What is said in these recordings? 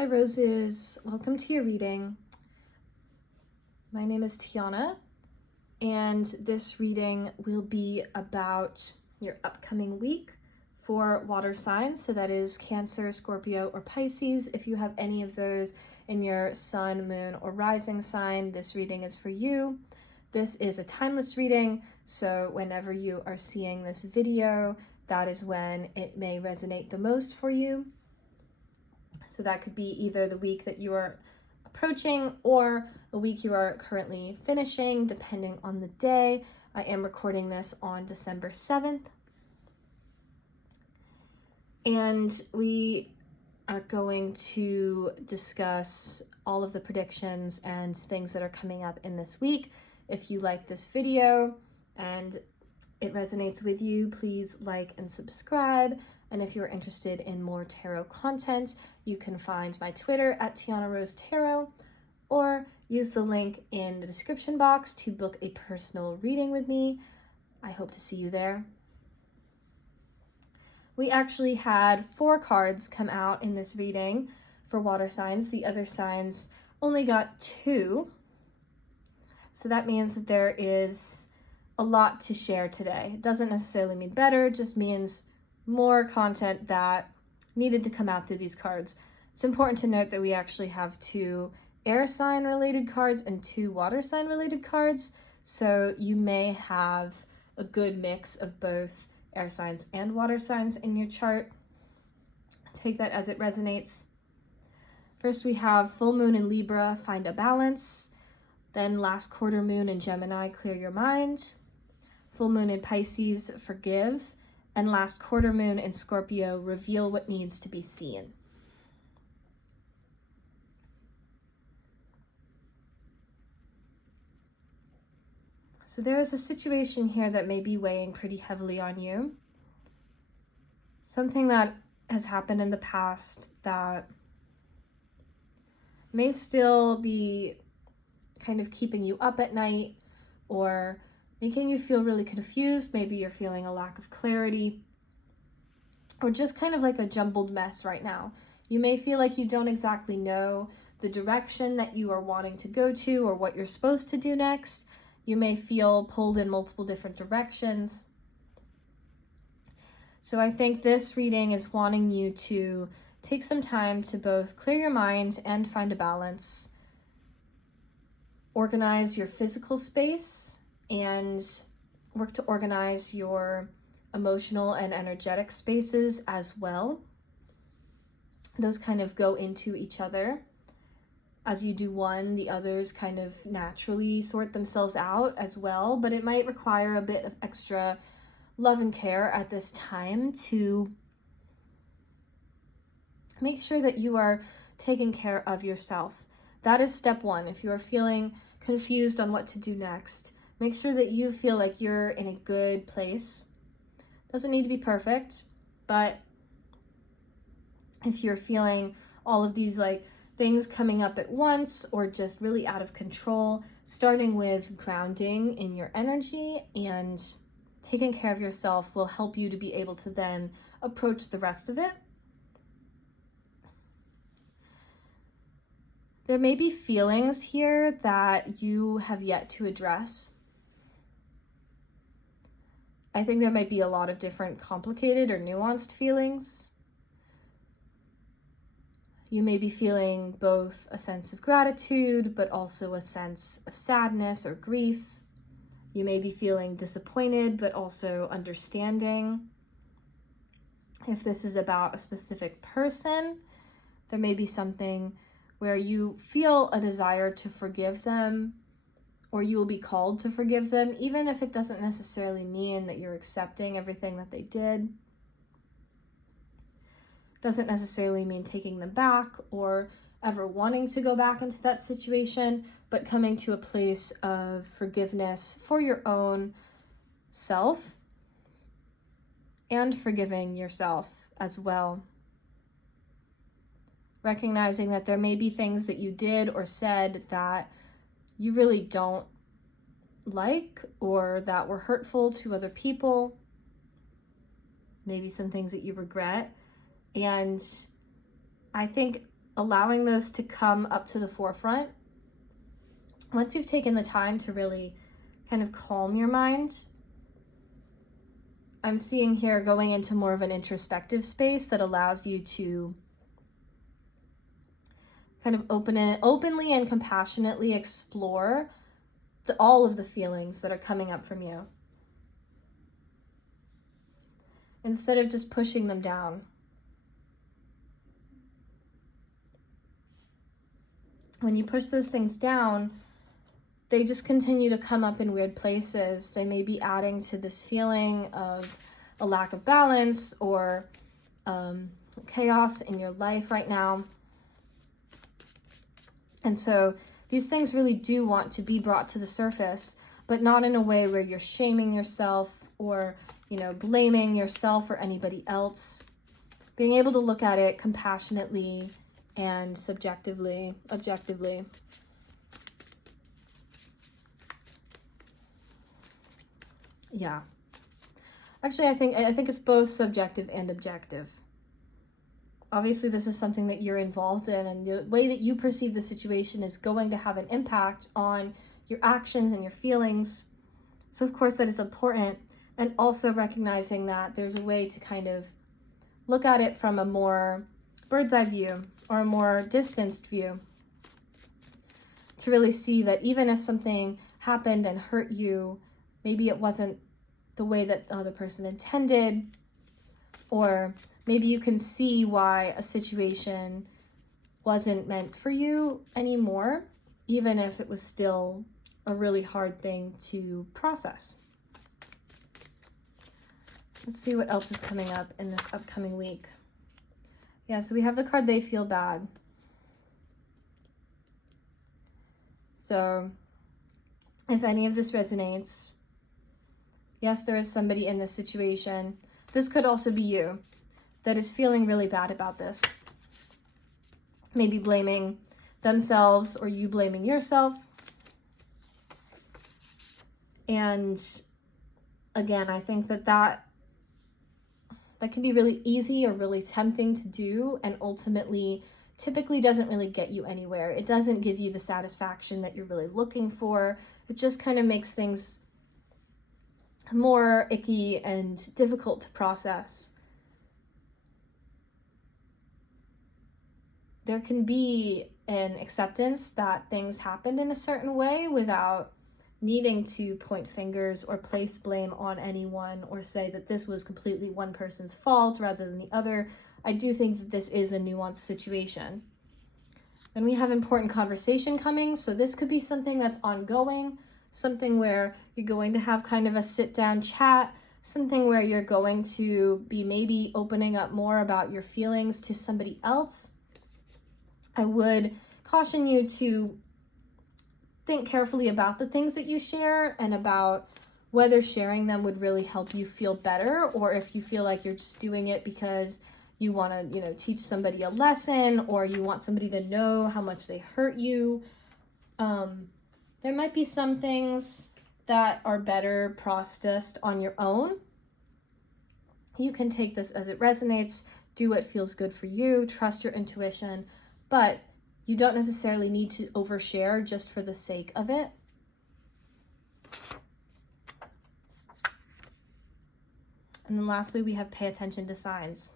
Hi Roses, welcome to your reading. My name is Tianna, and this reading will be about your upcoming week for water signs. So that is Cancer, Scorpio, or Pisces. If you have any of those in your sun, moon, or rising sign, this reading is for you. This is a timeless reading, so whenever you are seeing this video, that is when it may resonate the most for you. So that could be either the week that you are approaching or a week you are currently finishing, depending on the day. I am recording this on December 7th. And we are going to discuss all of the predictions and things that are coming up in this week. If you like this video and it resonates with you, please like and subscribe. And if you're interested in more tarot content, you can find my Twitter at Tianna Rose Tarot, or use the link in the description box to book a personal reading with me. I hope to see you there. We actually had 4 cards come out in this reading for water signs. The other signs only got 2. So that means that there is a lot to share today. It doesn't necessarily mean better, it just means more content that needed to come out through these cards. It's important to note that we actually have 2 air sign related cards and 2 water sign related cards. So you may have a good mix of both air signs and water signs in your chart. Take that as it resonates. First, we have full moon in Libra, find a balance. Then last quarter moon in Gemini, clear your mind. Full moon in Pisces, forgive. And last quarter moon in Scorpio, reveal what needs to be seen. So there is a situation here that may be weighing pretty heavily on you. Something that has happened in the past that may still be kind of keeping you up at night or making you feel really confused. Maybe you're feeling a lack of clarity or just kind of like a jumbled mess right now. You may feel like you don't exactly know the direction that you are wanting to go to or what you're supposed to do next. You may feel pulled in multiple different directions. So I think this reading is wanting you to take some time to both clear your mind and find a balance. Organize your physical space and work to organize your emotional and energetic spaces as well. Those kind of go into each other. As you do one, the others kind of naturally sort themselves out as well, but it might require a bit of extra love and care at this time to make sure that you are taking care of yourself. That is step 1. If you are feeling confused on what to do next, make sure that you feel like you're in a good place. Doesn't need to be perfect, but if you're feeling all of these like things coming up at once or just really out of control, starting with grounding in your energy and taking care of yourself will help you to be able to then approach the rest of it. There may be feelings here that you have yet to address. I think there might be a lot of different complicated or nuanced feelings. You may be feeling both a sense of gratitude, but also a sense of sadness or grief. You may be feeling disappointed, but also understanding. If this is about a specific person, there may be something where you feel a desire to forgive them, or you will be called to forgive them, even if it doesn't necessarily mean that you're accepting everything that they did. Doesn't necessarily mean taking them back or ever wanting to go back into that situation, but coming to a place of forgiveness for your own self and forgiving yourself as well. Recognizing that there may be things that you did or said that you really don't like or that were hurtful to other people. Maybe some things that you regret. And I think allowing those to come up to the forefront. Once you've taken the time to really kind of calm your mind, I'm seeing here going into more of an introspective space that allows you to kind of openly and compassionately explore all of the feelings that are coming up from you, instead of just pushing them down. When you push those things down, they just continue to come up in weird places. They may be adding to this feeling of a lack of balance or chaos in your life right now. And so these things really do want to be brought to the surface, but not in a way where you're shaming yourself or, blaming yourself or anybody else. Being able to look at it compassionately and objectively. Yeah. Actually, I think it's both subjective and objective. Obviously, this is something that you're involved in, and the way that you perceive the situation is going to have an impact on your actions and your feelings. So, of course, that is important. And also recognizing that there's a way to kind of look at it from a more bird's eye view or a more distanced view, to really see that even if something happened and hurt you, maybe it wasn't the way that the other person intended, or maybe you can see why a situation wasn't meant for you anymore, even if it was still a really hard thing to process. Let's see what else is coming up in this upcoming week. Yeah, so we have the card They Feel Bad. So if any of this resonates, yes, there is somebody in this situation. This could also be you that is feeling really bad about this. Maybe blaming themselves or you blaming yourself. And again, I think that can be really easy or really tempting to do, and ultimately typically doesn't really get you anywhere. It doesn't give you the satisfaction that you're really looking for. It just kind of makes things more icky and difficult to process. There can be an acceptance that things happened in a certain way without needing to point fingers or place blame on anyone or say that this was completely one person's fault rather than the other. I do think that this is a nuanced situation. Then we have important conversation coming. So this could be something that's ongoing, something where you're going to have kind of a sit-down chat, something where you're going to be maybe opening up more about your feelings to somebody else. I would caution you to think carefully about the things that you share and about whether sharing them would really help you feel better, or if you feel like you're just doing it because you want to, teach somebody a lesson, or you want somebody to know how much they hurt you. There might be some things that are better processed on your own. You can take this as it resonates, do what feels good for you, trust your intuition, but you don't necessarily need to overshare just for the sake of it. And then lastly, we have pay attention to signs.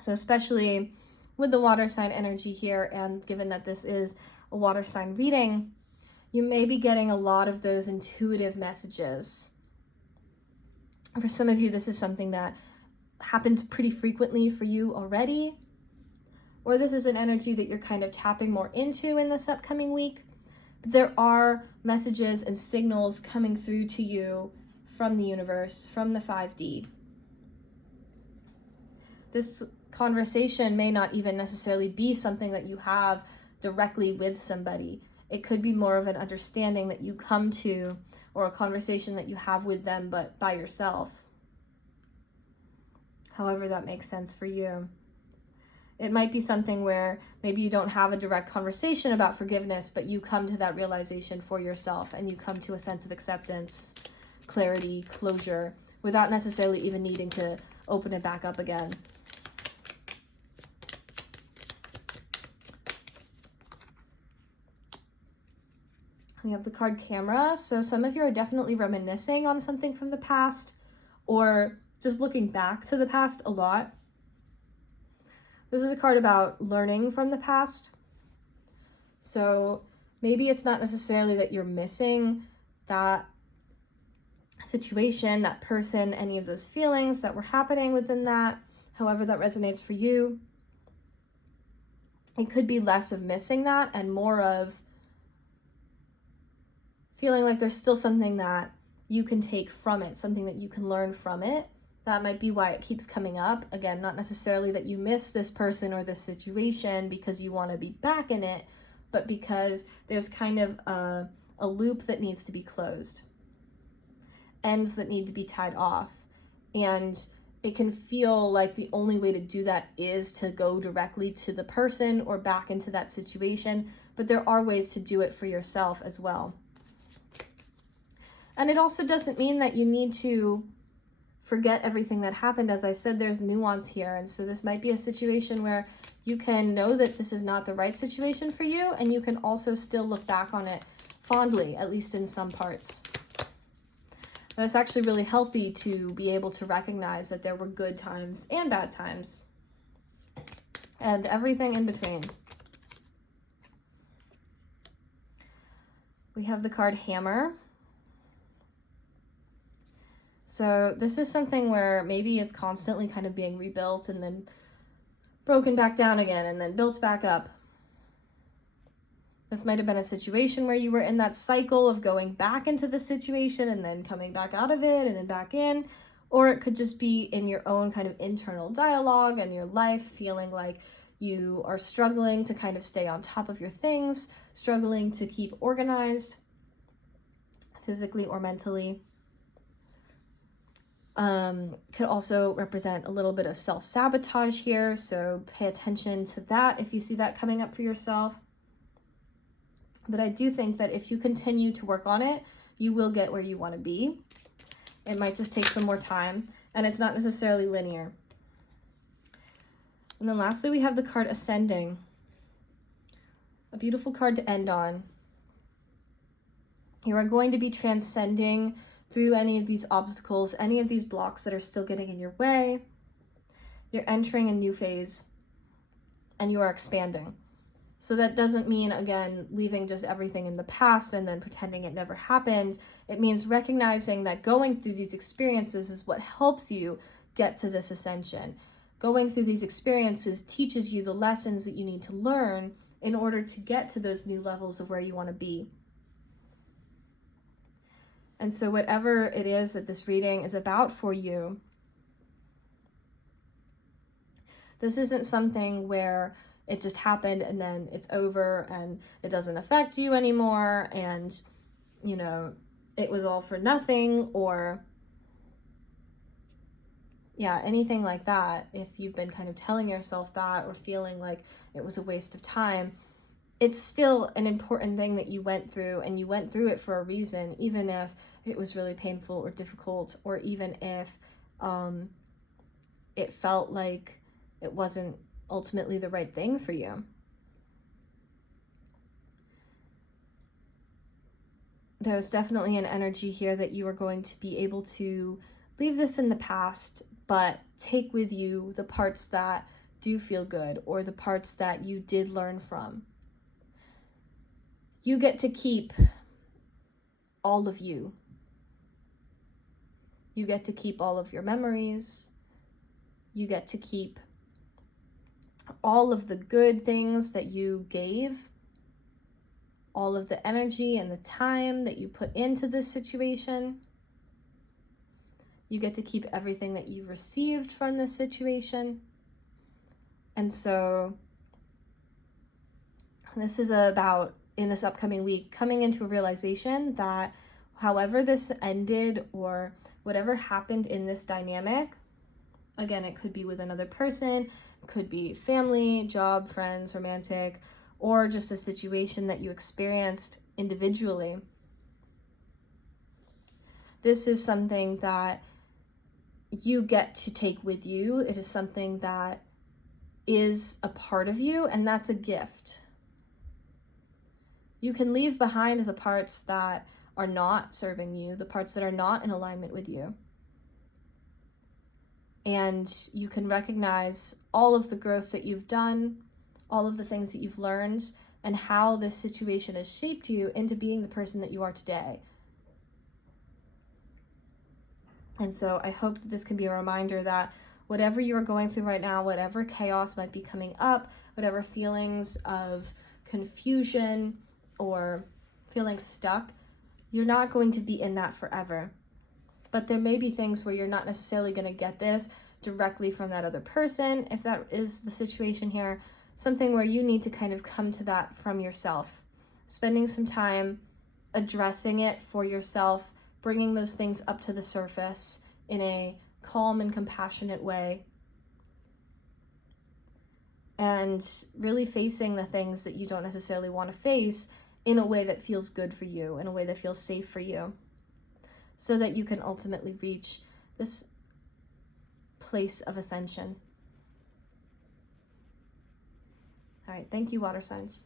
So especially with the water sign energy here, and given that this is a water sign reading, you may be getting a lot of those intuitive messages. For some of you, this is something that happens pretty frequently for you already, or this is an energy that you're kind of tapping more into in this upcoming week. But there are messages and signals coming through to you from the universe, from the 5D. This conversation may not even necessarily be something that you have directly with somebody. It could be more of an understanding that you come to, or a conversation that you have with them, but by yourself. However that makes sense for you. It might be something where maybe you don't have a direct conversation about forgiveness, but you come to that realization for yourself, and you come to a sense of acceptance, clarity, closure, without necessarily even needing to open it back up again. We have the card Camera. So some of you are definitely reminiscing on something from the past or just looking back to the past a lot. This is a card about learning from the past. So maybe it's not necessarily that you're missing that situation, that person, any of those feelings that were happening within that, however that resonates for you. It could be less of missing that and more of feeling like there's still something that you can take from it, something that you can learn from it. That might be why it keeps coming up. Again, not necessarily that you miss this person or this situation because you want to be back in it, but because there's kind of a loop that needs to be closed, ends that need to be tied off. And it can feel like the only way to do that is to go directly to the person or back into that situation, but there are ways to do it for yourself as well. And it also doesn't mean that you need to forget everything that happened. As I said, there's nuance here. And so this might be a situation where you can know that this is not the right situation for you, and you can also still look back on it fondly, at least in some parts. And it's actually really healthy to be able to recognize that there were good times and bad times and everything in between. We have the card Hammer. So this is something where maybe it's constantly kind of being rebuilt and then broken back down again and then built back up. This might have been a situation where you were in that cycle of going back into the situation and then coming back out of it and then back in. Or it could just be in your own kind of internal dialogue and your life, feeling like you are struggling to kind of stay on top of your things, struggling to keep organized physically or mentally. Could also represent a little bit of self-sabotage here, so pay attention to that if you see that coming up for yourself. But I do think that if you continue to work on it, you will get where you want to be. It might just take some more time, and it's not necessarily linear. And then lastly, we have the card Ascending. A beautiful card to end on. You are going to be transcending through any of these obstacles, any of these blocks that are still getting in your way. You're entering a new phase and you are expanding. So that doesn't mean, again, leaving just everything in the past and then pretending it never happened. It means recognizing that going through these experiences is what helps you get to this ascension. Going through these experiences teaches you the lessons that you need to learn in order to get to those new levels of where you want to be. And so whatever it is that this reading is about for you, this isn't something where it just happened and then it's over and it doesn't affect you anymore and, you know, it was all for nothing or, yeah, anything like that. If you've been kind of telling yourself that or feeling like it was a waste of time, it's still an important thing that you went through, and you went through it for a reason, even if it was really painful or difficult, or even if it felt like it wasn't ultimately the right thing for you. There's definitely an energy here that you are going to be able to leave this in the past, but take with you the parts that do feel good or the parts that you did learn from. You get to keep all of you. You get to keep all of your memories. You get to keep all of the good things that you gave, all of the energy and the time that you put into this situation. You get to keep everything that you received from this situation. And so this is about, in this upcoming week, coming into a realization that however this ended or whatever happened in this dynamic, again, it could be with another person, could be family, job, friends, romantic, or just a situation that you experienced individually. This is something that you get to take with you. It is something that is a part of you, and that's a gift. You can leave behind the parts that are not serving you, the parts that are not in alignment with you. And you can recognize all of the growth that you've done, all of the things that you've learned, and how this situation has shaped you into being the person that you are today. And so I hope that this can be a reminder that whatever you are going through right now, whatever chaos might be coming up, whatever feelings of confusion or feeling stuck, you're not going to be in that forever. But there may be things where you're not necessarily going to get this directly from that other person, if that is the situation here, something where you need to kind of come to that from yourself. Spending some time addressing it for yourself, bringing those things up to the surface in a calm and compassionate way, and really facing the things that you don't necessarily want to face in a way that feels good for you, in a way that feels safe for you, so that you can ultimately reach this place of ascension. All right, thank you, water signs.